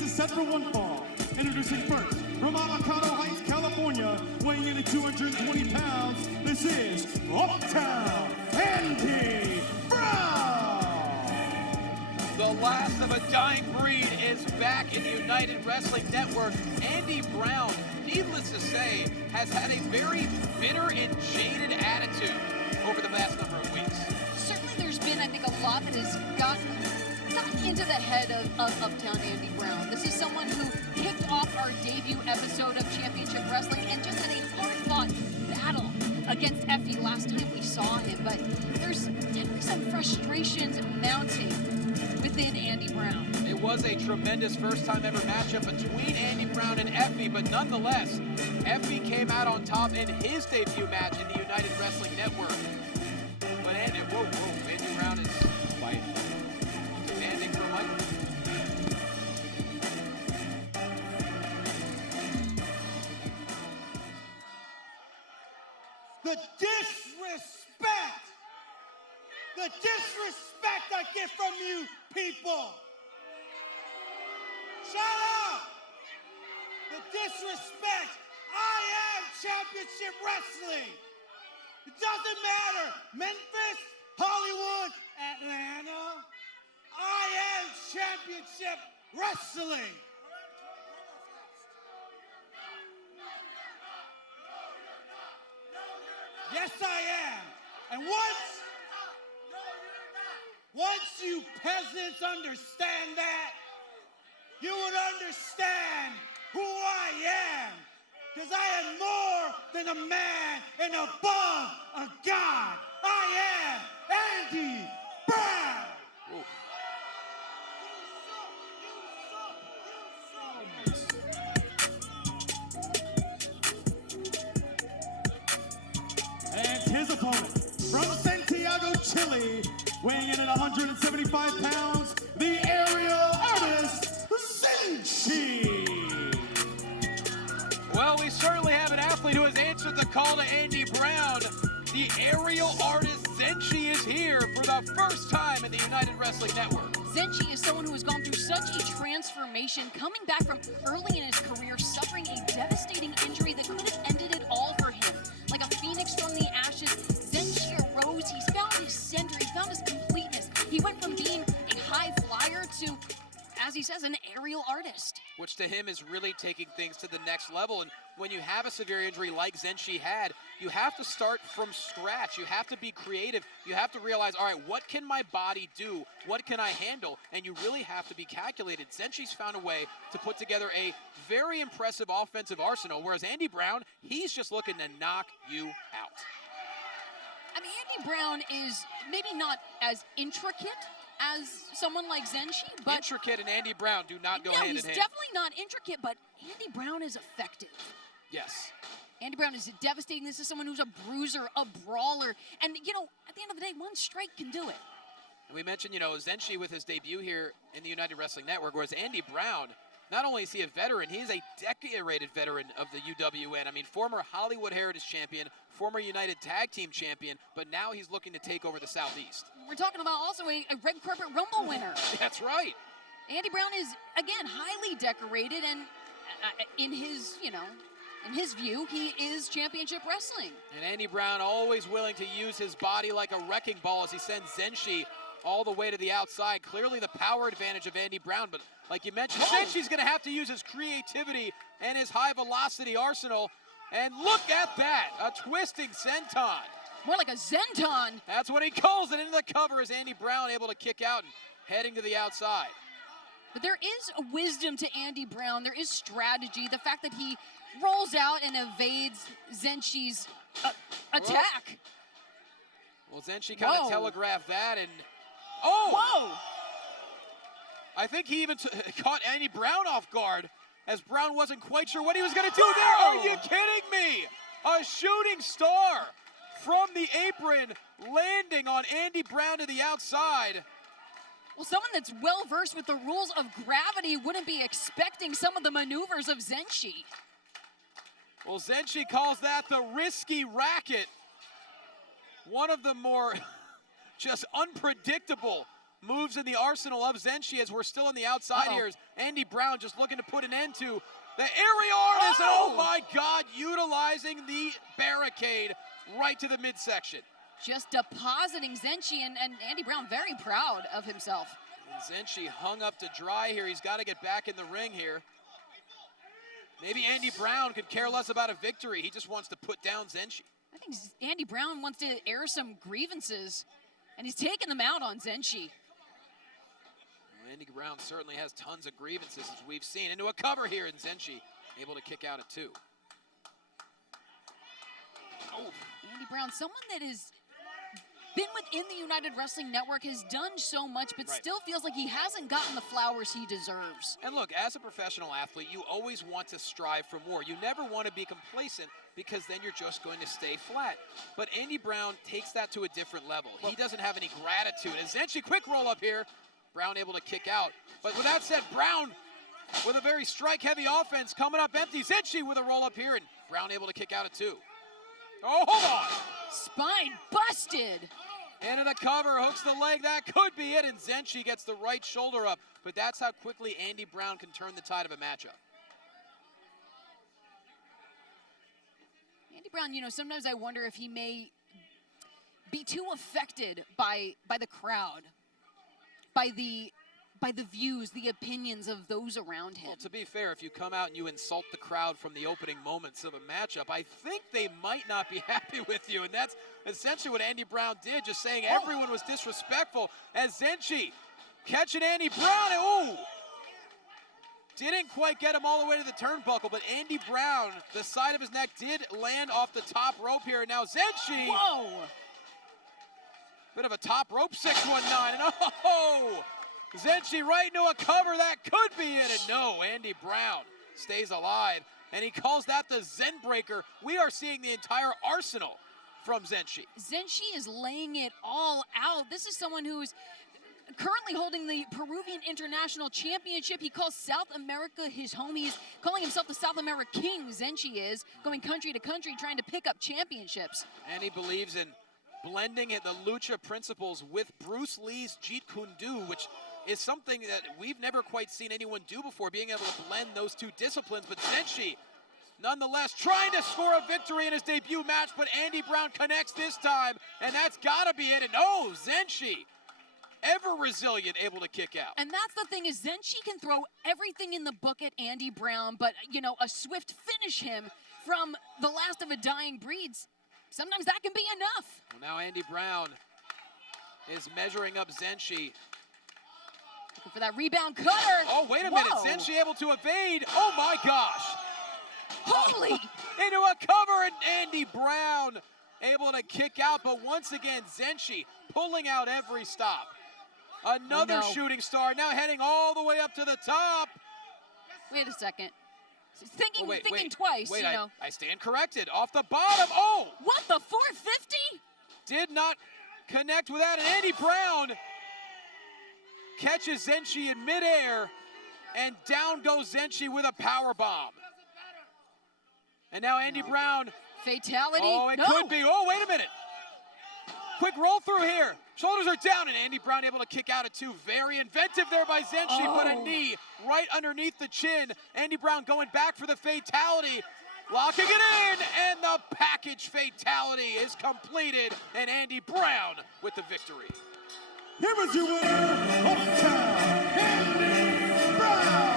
This is set for one fall. Introducing first, from Avocado Heights, California, weighing in at 220 pounds, this is Uptown Andy Brown! The last of a dying breed is back in the United Wrestling Network. Andy Brown, needless to say, has had a very bitter and jaded attitude over the past number of weeks. Certainly there's been, I think, a lot that has gotten into the head of Uptown Andy Brown. This is someone who kicked off our debut episode of Championship Wrestling and just had a hard-fought battle against Effie last time we saw him. But there's definitely some frustrations mounting within Andy Brown. It was a tremendous first-time ever matchup between Andy Brown and Effie, but nonetheless, Effie came out on top in his debut match in the United Wrestling Network. But Andy Brown is fighting. Demanding for Mike. The disrespect I get from you people. Shut up. The disrespect. I am Championship Wrestling. It doesn't matter. Memphis, Hollywood, Atlanta. I am Championship Wrestling. Yes, I am. And once you peasants understand that, you would understand who I am. Because I am more than a man and above a god. I am Andy Brown. Ooh. And his opponent, from Santiago, Chile, weighing in at 175 pounds, the aerial artist, Zenshi. Well, we certainly have an athlete who has answered the call to Andy Brown. The aerial artist Zenshi is here for the first time in the United Wrestling Network. Zenshi is someone who has gone through such a transformation, coming back from early in his career, suffering a devastating injury that could have ended it all for him. Like a phoenix from the ashes, Zenshi arose, he's found his center, he found his completeness. He went from being a high flyer to, as he says, an aerial artist. Which to him is really taking things to the next level. And when you have a severe injury like Zenshi had, you have to start from scratch. You have to be creative. You have to realize, all right, what can my body do? What can I handle? And you really have to be calculated. Zenshi's found a way to put together a very impressive offensive arsenal, whereas Andy Brown, he's just looking to knock you out. I mean, Andy Brown is maybe not as intricate as someone like Zenshi, but Intricate and Andy Brown do not go no, hand in he's hand. definitely not intricate, but Andy Brown is effective. Yes. Andy Brown is devastating. This is someone who's a bruiser, a brawler, and you know, at the end of the day, one strike can do it. And we mentioned, you know, Zenshi with his debut here in the United Wrestling Network, whereas Andy Brown, not only is he a veteran, he is a decorated veteran of the UWN. I mean, former Hollywood Heritage Champion, former United Tag Team Champion, but now he's looking to take over the Southeast. We're talking about also a red carpet rumble winner. That's right. Andy Brown is, again, highly decorated, and in his, you know, in his view, he is Championship Wrestling. And Andy Brown always willing to use his body like a wrecking ball as he sends Zenshi all the way to the outside. Clearly the power advantage of Andy Brown, but like you mentioned, Zenshi's going to have to use his creativity and his high-velocity arsenal. And look at that, a twisting senton. More like a Zenton. That's what he calls it, into the cover as Andy Brown able to kick out and heading to the outside. But there is a wisdom to Andy Brown. There is strategy. The fact that he rolls out and evades Zenshi's attack. Well, Zenshi kind of telegraphed that, and Whoa! I think he even caught Andy Brown off guard, as Brown wasn't quite sure what he was going to do there. Are you kidding me? A shooting star from the apron, landing on Andy Brown to the outside. Well, someone that's well-versed with the rules of gravity wouldn't be expecting some of the maneuvers of Zenshi. Well, Zenshi calls that the risky racket. One of the more just unpredictable moves in the arsenal of Zenshi as we're still on the outside here. As Andy Brown just looking to put an end to the aerial artist. Oh my God, utilizing the barricade right to the midsection. Just depositing Zenshi, and Andy Brown very proud of himself. And Zenshi hung up to dry here. He's got to get back in the ring here. Maybe Andy Brown could care less about a victory. He just wants to put down Zenshi. I think Andy Brown wants to air some grievances, and he's taking them out on Zenshi. Well, Andy Brown certainly has tons of grievances, as we've seen. Into a cover here, and Zenshi able to kick out at 2. Oh, Andy Brown, someone that has been within the United Wrestling Network, has done so much, but still feels like he hasn't gotten the flowers he deserves. And look, as a professional athlete, you always want to strive for more. You never want to be complacent, because then you're just going to stay flat. But Andy Brown takes that to a different level. He doesn't have any gratitude. And Zenshi, quick roll up here. Brown able to kick out. But with that said, Brown with a very strike-heavy offense coming up empty. Zenshi with a roll up here, and Brown able to kick out at 2. Oh, hold on. Spine busted. Into the cover, hooks the leg. That could be it, and Zenshi gets the right shoulder up. But that's how quickly Andy Brown can turn the tide of a matchup. Andy Brown, you know, sometimes I wonder if he may be too affected by the crowd, by the views, the opinions of those around him. Well, to be fair, if you come out and you insult the crowd from the opening moments of a matchup, I think they might not be happy with you, and that's essentially what Andy Brown did, just saying everyone was disrespectful, as Zenshi catching Andy Brown, and didn't quite get him all the way to the turnbuckle, but Andy Brown, the side of his neck did land off the top rope here, and now Zenshi. Whoa! Bit of a top rope 619, and Zenshi right into a cover. That could be it, and no, Andy Brown stays alive, and he calls that the Zen Breaker. We are seeing the entire arsenal from Zenshi. Zenshi is laying it all out. This is someone who is currently holding the Peruvian International Championship. He calls South America his home. He's calling himself the South American King, Zenshi is, going country to country trying to pick up championships. And he believes in blending the lucha principles with Bruce Lee's Jeet Kune Do, which is something that we've never quite seen anyone do before, being able to blend those two disciplines. But Zenshi, nonetheless, trying to score a victory in his debut match, but Andy Brown connects this time, and that's gotta be it. And Zenshi, ever resilient, able to kick out. And that's the thing, is Zenshi can throw everything in the book at Andy Brown, but, you know, a swift finish him from the last of a dying breeds, sometimes that can be enough. Well, now Andy Brown is measuring up Zenshi. Looking for that rebound cutter. Oh, wait a minute. Zenshi able to evade. Oh, my gosh. Holy. Into a cover, and Andy Brown able to kick out. But once again, Zenshi pulling out every stop. Another shooting star now heading all the way up to the top. Wait a second. Thinking twice, wait, you know. I stand corrected. Off the bottom. Oh! What, the 450? Did not connect with that, and Andy Brown catches Zenshi in midair, and down goes Zenshi with a power bomb. And now Andy Brown. Fatality? Oh, it could be. Oh, wait a minute. Quick roll through here. Shoulders are down, and Andy Brown able to kick out at 2. Very inventive there by Zenshi, but a knee right underneath the chin. Andy Brown going back for the fatality. Locking it in, and the package fatality is completed, and Andy Brown with the victory. Here is your winner, Hometown Andy Brown.